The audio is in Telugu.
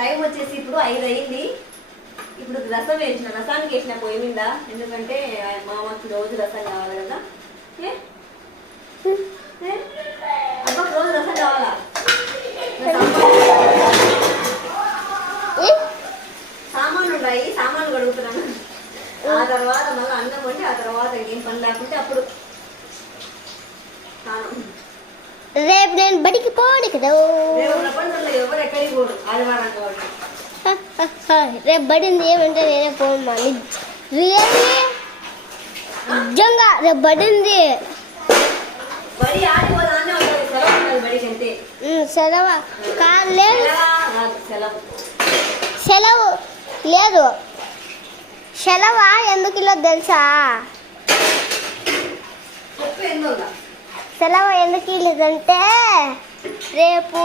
టైం వచ్చేసి ఇప్పుడు 5 అయింది. ఇప్పుడు రసం వేసిన, రసానికి వేసిన పొయ్యి మీద, ఎందుకంటే మామకి రోజు రసం కావాలి కదా. అబ్బా రోజు రసం కావాలా? సామాన్లు ఉన్నాయి, సామాన్లు కడుగుతున్నాను. ఆ తర్వాత మళ్ళీ అన్నం వండి ఆ తర్వాత ఏం పని లేకుంటే అప్పుడు రేపు నేను బడికి పోను కదా. ఎవరు ఎక్కడికి పోరు ఆదివారం కాబట్టి. రేపు బడింది ఏమంటే నేనే పోను. రియల్లీ నిజంగా రేపు బడింది. బడి ఆడిపోదానే ఉంటుంది, సెలవు ఉంటుంది బడికి అంతే. సెలవు కాదు, లేదు సెలవు లేదు. సెలవా ఎందుకు ఇలా తెలుసా? చెప్పు ఎందుకు సెలవు ఎందుకు లేదంటే రేపు